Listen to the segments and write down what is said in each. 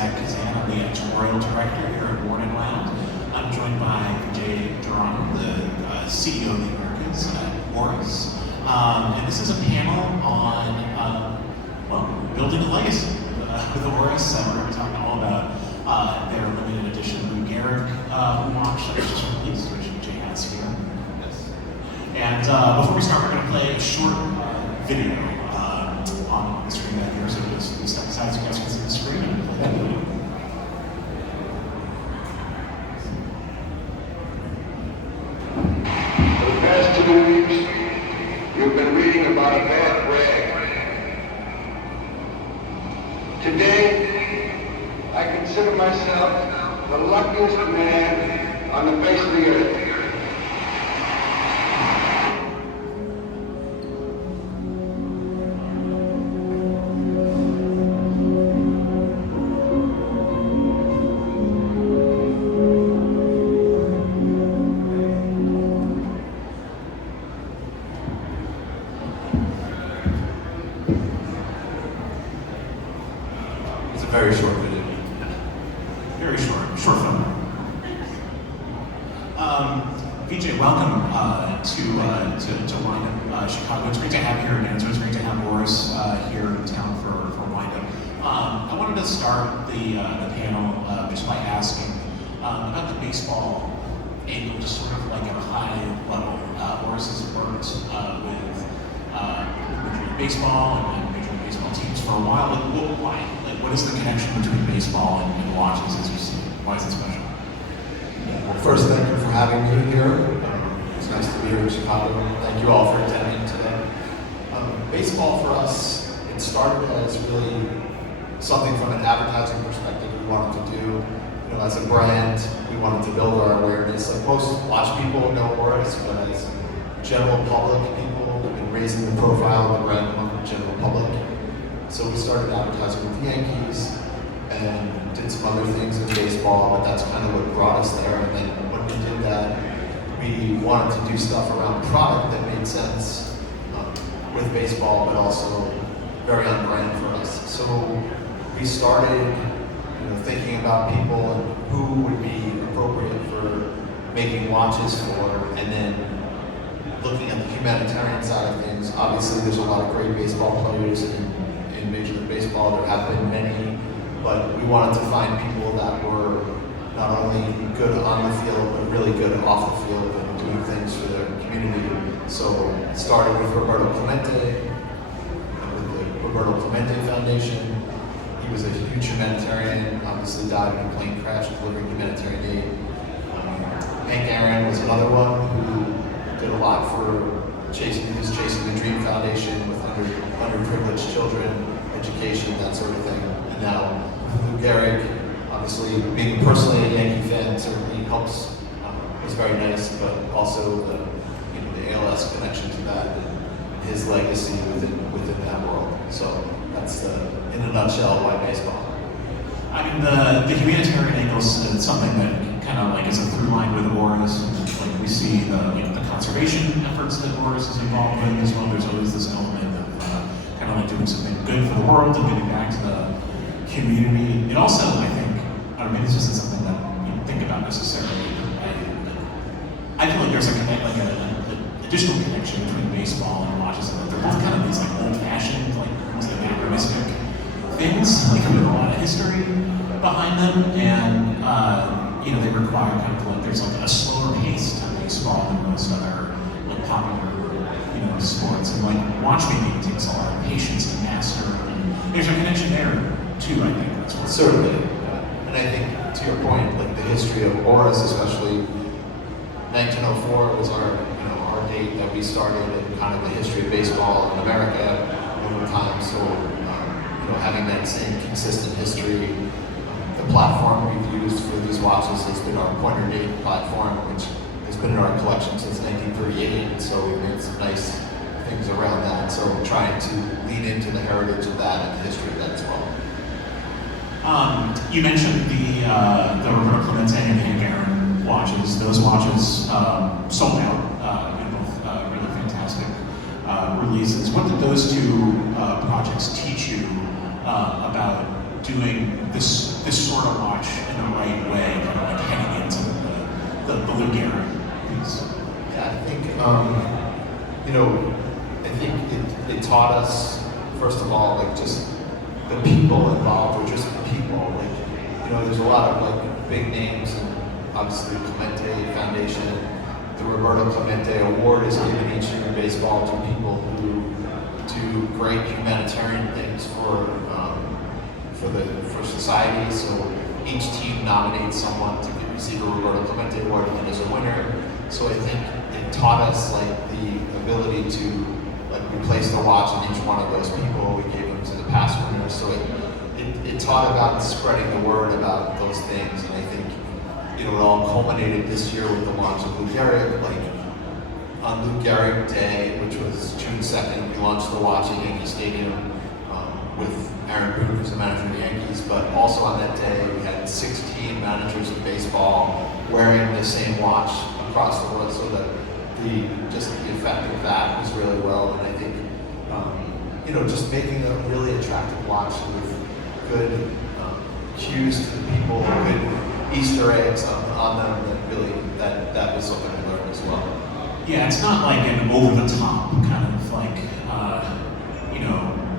I'm the editorial director here at Warning Lounge. I'm joined by VJ of the CEO of the Americas at Oris. And this is a panel on, building a legacy with Oris. We're going to be talking all about their limited edition Gehrig watch that was just released, which VJ has here. Yes. And before we start, we're going to play a short video on the screen back here. So just step aside so you guys can see the screen and play that video. For the past 2 weeks, you've been reading about a bad rag. Today, I consider myself the luckiest man on the face of the earth. Very short video. Very short film. VJ, welcome to Wind Up Chicago. It's great to have you here again. So it's great to have Oris here in town for Wind Up. I wanted to start the panel just by asking about the baseball angle, just sort of like at a high level. Oris has worked with Major League Baseball and Major League Baseball teams for a while. Why? What is the connection between baseball and watches as you see it? Why is it special? Well, first, thank you for having me here. It's nice to be here in Chicago. Thank you all for attending today. Baseball for us, it started as really something from an advertising perspective we wanted to do. As a brand, we wanted to build our awareness. Like most watch people know Oris, but as general public people, we've been raising the profile of the brand among the general public. So we started advertising with the Yankees and did some other things in baseball, but that's kind of what brought us there. And then when we did that, we wanted to do stuff around product that made sense with baseball, but also very on brand for us. So we started thinking about people and who would be appropriate for making watches for, and then looking at the humanitarian side of things. Obviously, there's a lot of great baseball players in Major League Baseball. There have been many, but we wanted to find people that were not only good on the field, but really good off the field and doing things for their community. So it started with Roberto Clemente, with the Roberto Clemente Foundation. He was a huge humanitarian, obviously died in a plane crash delivering humanitarian aid. Hank Aaron was another one who did a lot for Chasing the Dream Foundation with underprivileged children, education, that sort of thing. And now Gehrig, obviously being personally a Yankee fan certainly helps. Was very nice, but also the ALS connection to that and his legacy within that world. So that's in a nutshell why baseball. I mean, the humanitarian angle is something that kind of like is a through line with Oris. Like we see the conservation efforts that Oris is involved in as well. There's always this element of kind of like doing something good for the world and giving back to the community. It also, I think, I don't know, maybe this isn't something that you think about necessarily. I feel like there's an additional connection between baseball and watches, and that they're both kind of these like old-fashioned, like almost like anachronistic things, like with a lot of history behind them, and they require kind of like there's like a slower pace to baseball than most other like popular sports, and like watchmaking takes a lot of patience to master. And there's a connection there too. I think that's what certainly, and I think to your point, like the history of Oris, especially 1904 was our date that we started, and kind of the history of baseball in America over time. So having that same consistent history. The platform we've used for these watches has been our pointer date platform, which has been in our collection since 1938, and so we've made some nice things around that. So we're trying to lean into the heritage of that and the history of that as well. You mentioned the Roberto Clemente and Hank Aaron watches. Those watches sold out in both really fantastic releases. What did those two projects teach you about doing this this sort of watch in the right way, kind of like heading into the Lou Gehrig piece? Yeah, I think, I think it taught us, first of all, like just the people involved were just people. Like, there's a lot of like big names, and obviously the Clemente Foundation, the Roberto Clemente Award is given each year in baseball to people who do great humanitarian things for society. So each team nominates someone to receive a Roberto Clemente Award, and then there's a winner. So I think it taught us like the ability to we placed a watch on each one of those people. We gave them to the past winners. So it taught about spreading the word about those things, and I think it all culminated this year with the launch of Lou Gehrig. Like on Lou Gehrig Day, which was June 2nd, we launched the watch at Yankee Stadium with Aaron Boone, who's the manager of the Yankees. But also on that day, we had 16 managers of baseball wearing the same watch across the world, so that the effect of that was really well. And I think just making a really attractive watch with good cues to the people, good Easter eggs on them, that was something I learned as well. Yeah, it's not like an over-the-top kind of like,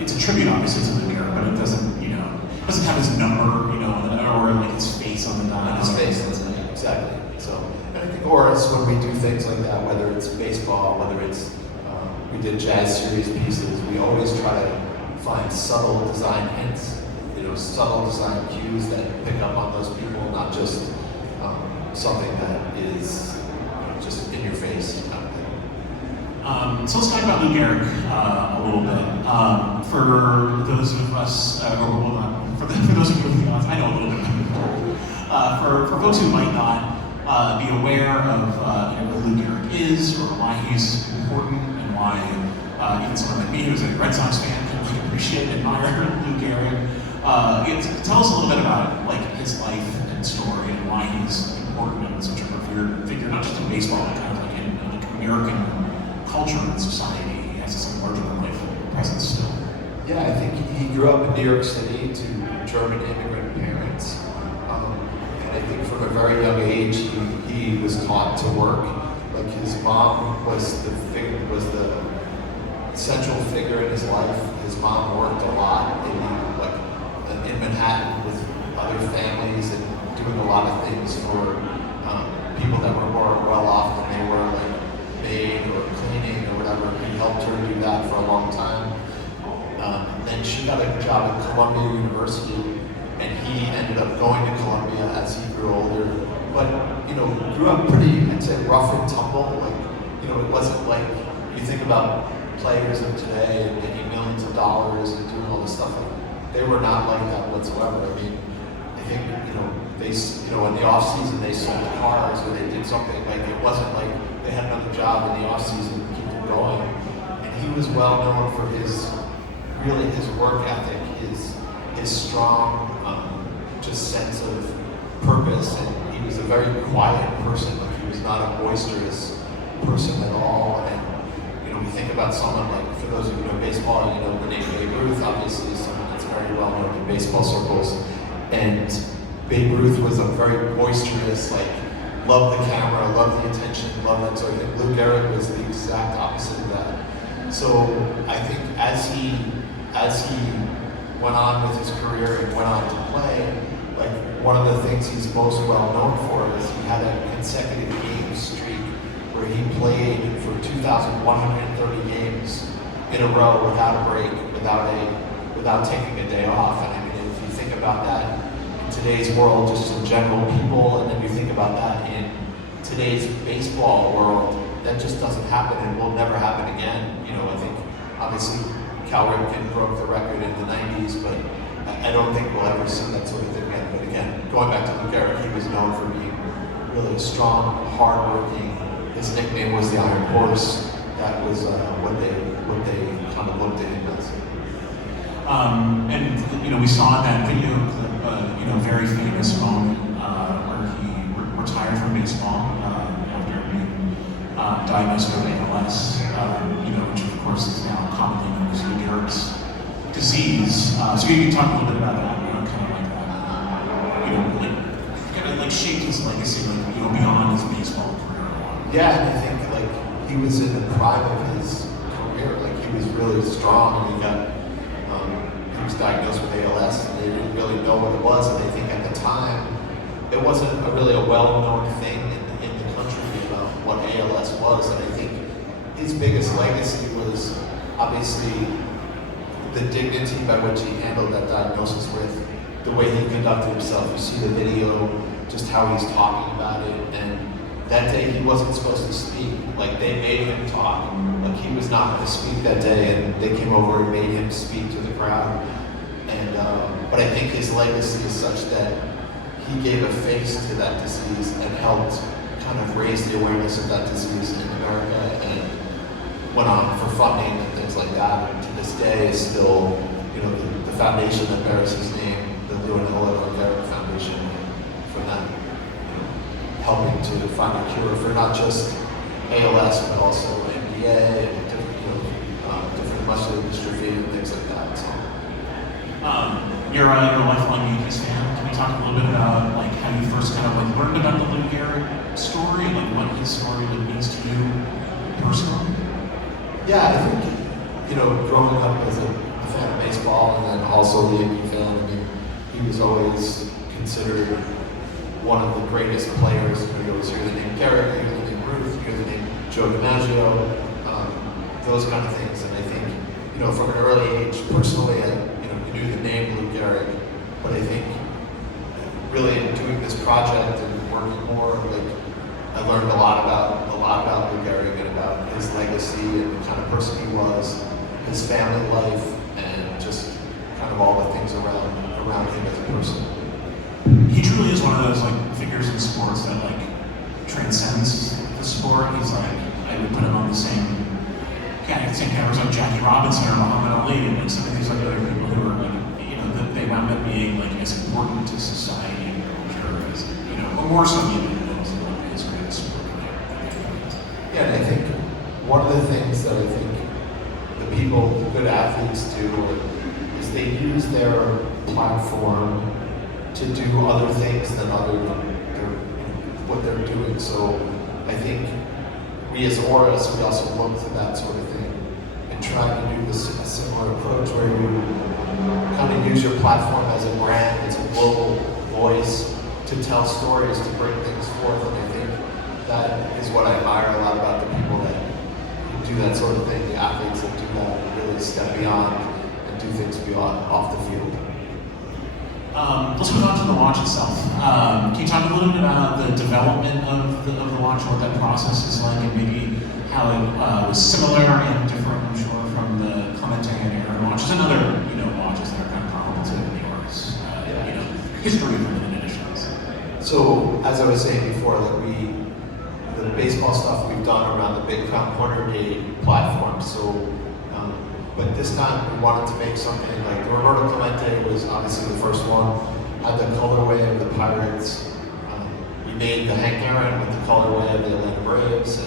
it's a tribute obviously to the Gehrig, but it doesn't have his number, or like his face on the dial. His face, that's it, exactly. So, and I think Oris, when we do things like that, whether it's baseball, whether it's, we did jazz series pieces, we always try to find subtle design hints, subtle design cues that pick up on those people, not just something that is just in your face kind of thing. So let's talk about Lou Gehrig a little bit. For those of us, for those of you in the audience, I know a little bit. For folks who might not be aware of who Lou Gehrig is, or why he's important, and why even someone like me, who's a Red Sox fan, can appreciate and admire Lou Gehrig. Tell us a little bit about like his life and story, and why he's important and such a revered figure, not just in baseball, but kind of like in American culture and society. He has this larger than life presence still. Yeah, I think he grew up in New York City to German immigrant parents, and I think from a very young age he was taught to work. Like his mom was the central figure in his life. His mom worked a lot in Manhattan with other families and doing a lot of things for people that were more well off than they were, like maid or cleaning or whatever. He helped her do that for a long time. Then she got a job at Columbia University, and he ended up going to Columbia as he grew older. But grew up pretty, I'd say, rough and tumble. It wasn't like you think about players of today and making millions of dollars and doing all this stuff. They were not like that whatsoever. I mean, I think they in the off season they sold cars or they did something. Like it wasn't like they had another job in the off season to keep them going. And he was well known for his work ethic, his strong just sense of purpose, and he was a very quiet person. Like he was not a boisterous person at all. And we think about someone like, for those of you who know baseball, the name Babe Ruth obviously is someone that's very well known in baseball circles. And Babe Ruth was a very boisterous, loved the camera, loved the attention, loved that. So I think Lou Gehrig was the exact opposite of that. So I think as he went on with his career and went on to play, one of the things he's most well known for is he had a consecutive game streak where he played for 2,130 games in a row without a break, without taking a day off. And I mean, if you think about that in today's world, just in general, people, and then you think about that in today's baseball world, that just doesn't happen and will never happen again. I think obviously Cal Ripken broke the record in the 90s, but I don't think we'll ever see that sort of thing again. But again, going back to Lou Gehrig, he was known for being really strong, hardworking. His nickname was the Iron Horse. That was what they kind of looked at him as. And we saw in that video clip, very famous moment where he retired from baseball after being diagnosed with ALS, which of course is now commonly known as Lou Gehrig's disease. So you can talk a little bit about that, kind of like that. shaped his legacy, like, beyond his baseball career a lot. Yeah, and I think like he was in the prime of his career. Like he was really strong, and he was diagnosed with ALS, and they didn't really know what it was. And I think at the time, it wasn't really a well-known thing in the country about what ALS was. And I think his biggest legacy was obviously the dignity by which he handled that diagnosis with, the way he conducted himself. You see the video, just how he's talking about it. And that day he wasn't supposed to speak. Like they made him talk. Like he was not going to speak that day, and they came over and made him speak to the crowd. And but I think his legacy is such that he gave a face to that disease and helped kind of raise the awareness of that disease in America, and went on for funding and things like that. And to this day is still, the foundation that bears his name, the Gehrig Foundation, for them, helping to find a cure for not just ALS but also MDA and different muscular dystrophy and things like that. So. You're a lifelong Yankees fan. Can we talk a little bit about like how you first kind of like learned about the Lou Gehrig story, like what his story means to you personally? Yeah, I think growing up as a fan of baseball and then also the Yankee fan, I mean, he was always considered one of the greatest players. You always hear the name Gehrig, you hear the name Ruth, you hear the name Joe DiMaggio, those kind of things. And I think from an early age, personally, I knew the name Lou Gehrig, but I think really in doing this project and working more, I learned a lot about Lou Gehrig and about his legacy and the kind of person he was, his family life, and just kind of all the things around him as a person. He truly is one of those like figures in sports that like transcends the sport. He's like, I would put him on the same categories like Jackie Robinson or Muhammad Ali, and like some of these other people who are like, they wound up being like as important to society and culture as, or more so even than his greatest sport. Yeah, and I think one of the things that I think the people, the good athletes do, is they use their platform to do other things than what they're doing. So I think we as Oris, we also look to that sort of thing and try to do a similar approach where you kind of use your platform as a brand, as a global voice to tell stories, to bring things forth. And I think that is what I admire a lot about the people that do that sort of thing, the athletes that do that, really step beyond and do things beyond off the field. Let's move on to the watch itself. Can you talk a little bit about the development of the watch, what that process is like, and maybe how it was similar and different, I'm sure, from the Clemente and Aaron watches and other watches that are kind of comparable to the Oris, history of limited editions. So as I was saying before, the baseball stuff we've done around the Big Crown Corner Gate platform. So, but this time we wanted to make something like Roberto Clemente was obviously the first one. Had the colorway of the Pirates. We made the Hank Aaron with the colorway of the Atlanta Braves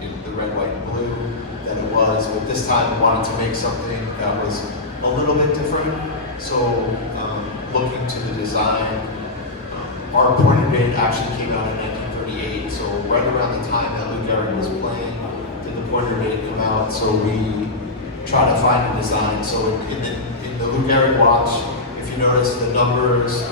and the red, white, and blue that it was. But this time we wanted to make something that was a little bit different. So looking to the design, our pointer date actually came out in 1938. So right around the time that Lou Gehrig was playing, did the pointer date come out. So we try to find a design. So in the Lou Gehrig watch, if you notice the numbers,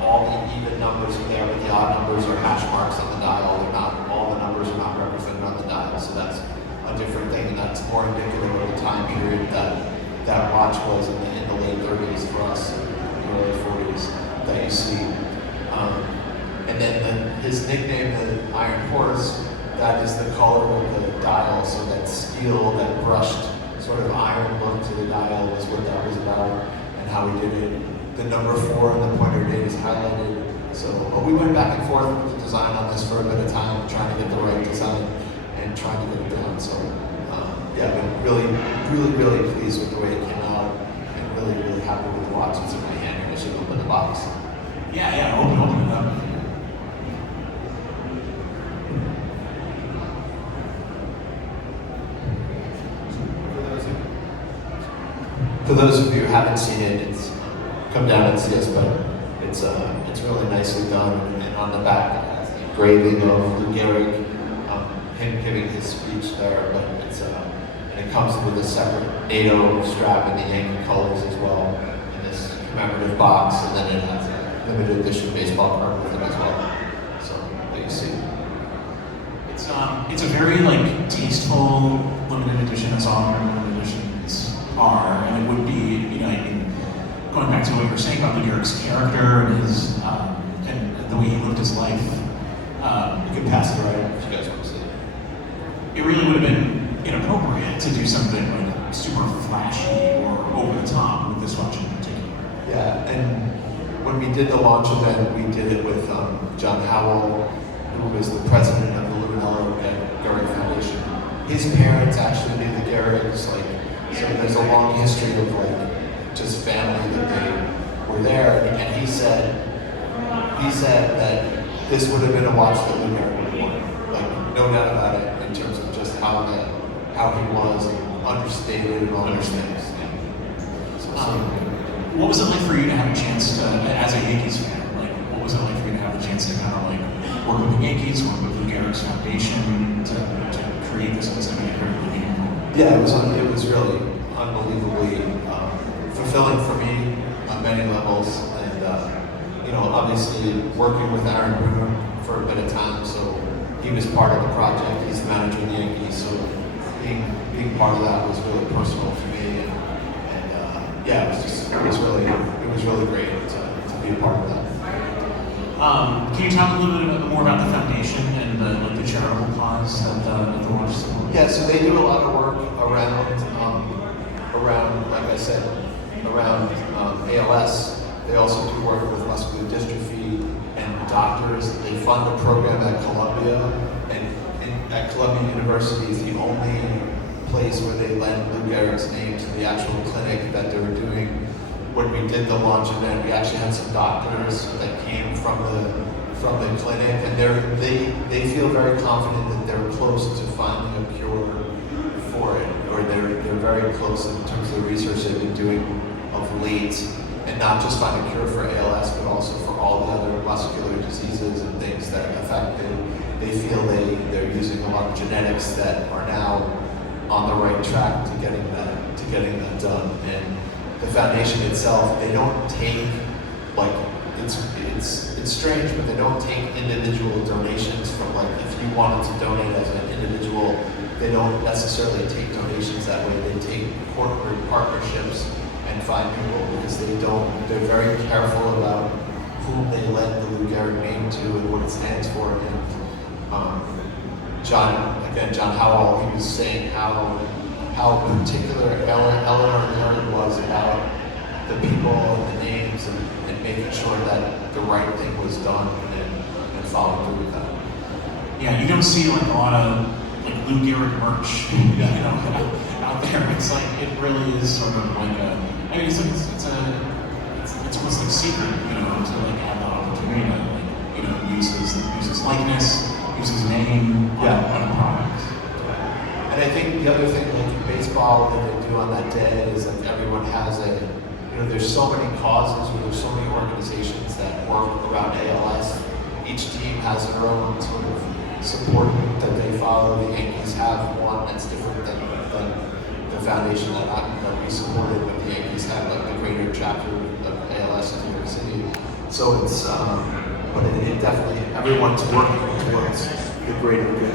all the even numbers are there, but the odd numbers are hash marks on the dial. They're not, all the numbers are not represented on the dial. So that's a different thing, and that's more indicative of the time period that watch was in the late 30s for us, the early 40s that you see. And then his nickname, the Iron Horse, that is the color of the dial. So that steel, that brushed sort of iron look to the dial was what that was about and how we did it. The number 4 in the pointer date is highlighted. So we went back and forth with the design on this for a bit of time, trying to get the right design and trying to get it done. So yeah, I've been really pleased with the way it came out and really happy with the watch. It's in my hand here. I should open the box. Yeah, open it up. For those of you who haven't seen it, it's come down and see us, but it's really nicely done, and on the back it has the engraving of Gehrig, him giving his speech there, but and it comes with a separate NATO strap in the Yankee colors as well, in this commemorative box, and then it has a limited edition baseball card with it as well. So there you see. It's a very like tasteful limited edition, as all limited editions are, and it would be, you know, I mean, going back to what you were saying about Gehrig's character and his and the way he lived his life. You can pass it right if you guys want to see it. It really would have been inappropriate to do something like super flashy or over the top with this watch in particular. Yeah, and when we did the launch event, we did it with John Howell, who was the president of the Gehrig Foundation. His parents actually knew the Gehrigs, like, so there's a long history of like just family that they were there. And he said that this would have been a watch that Lou Gehrig would have worn, like no doubt about it, in terms of just how he was and understated and all those things. What was it like for you to have a chance to, as a Yankees fan, like what was it like for you to have a chance to kind of like work with the Yankees, work with Lou Gehrig's foundation to create this something incredibly meaningful? Yeah, it was really unbelievably fulfilling for me on many levels, and you know, obviously working with Aaron Boone for a bit of time, so he was part of the project. He's the manager of the Yankees, so being part of that was really personal for me, and yeah, it was really great to be a part of that. Can you talk a little bit more about the foundation and the charitable cause that the watch supports? Yeah, so they do a lot of work around, like I said, around ALS. They also do work with muscular dystrophy and doctors. They fund a program at Columbia, and at Columbia University is the only place where they lend Lou Gehrig's name to the actual clinic that they were doing. When we did the launch event, we actually had some doctors that came from the clinic, and they feel very confident that they're close to finding a cure for it, or they're very close in terms of the research they've been doing of late, and not just find a cure for ALS, but also for all the other muscular diseases and things that affect it. They feel they're using a lot of genetics that are now on the right track to getting that done. And the foundation itself, they don't take, like, it's strange, but they don't take individual donations from, like, if you wanted to donate as an individual, they don't necessarily take donations that way. They take corporate partnerships and find people, because they're very careful about whom they lend the Lou Gehrig name to and what it stands for. And John Howell, he was saying how particular Eleanor Gehrig was about the people and the names and making sure that the right thing was done and following through with that. Yeah, you don't see like a lot of like Lou Gehrig merch, you know, out there. It's like, it really is sort of like I mean, it's almost like secret, you know, to like have that opportunity to like, you know, use his likeness, use his name on a product. And I think the other thing, like in baseball, that they do on that day is like everyone has there's so many causes, or there's so many organizations that work around ALS. Each team has their own sort of support that they follow. The Yankees have one that's different than the foundation that we supported, but the Yankees have like the greater chapter of ALS in New York City. So it's, but it definitely, everyone's working towards the greater good.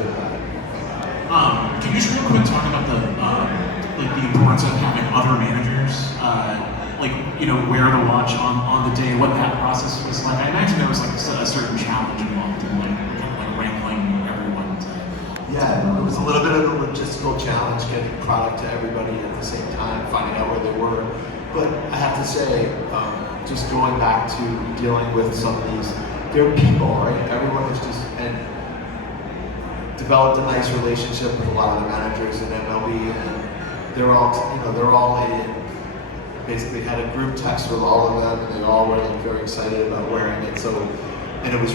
Can you just real quick talk about the importance of having other managers, like, you know, where to watch on the day, what that process was like? I imagine there was like a certain challenge involved in like kind of like wrangling everyone to. Yeah, it was a little bit of a logistical challenge getting product to everybody at the same time, finding out where they were. But I have to say, just going back to dealing with some of these, they're people, right? Everyone is just, and developed a nice relationship with a lot of the managers in MLB, and they're all in, basically had a group text with all of them, and they all were like very excited about wearing it. So, and it was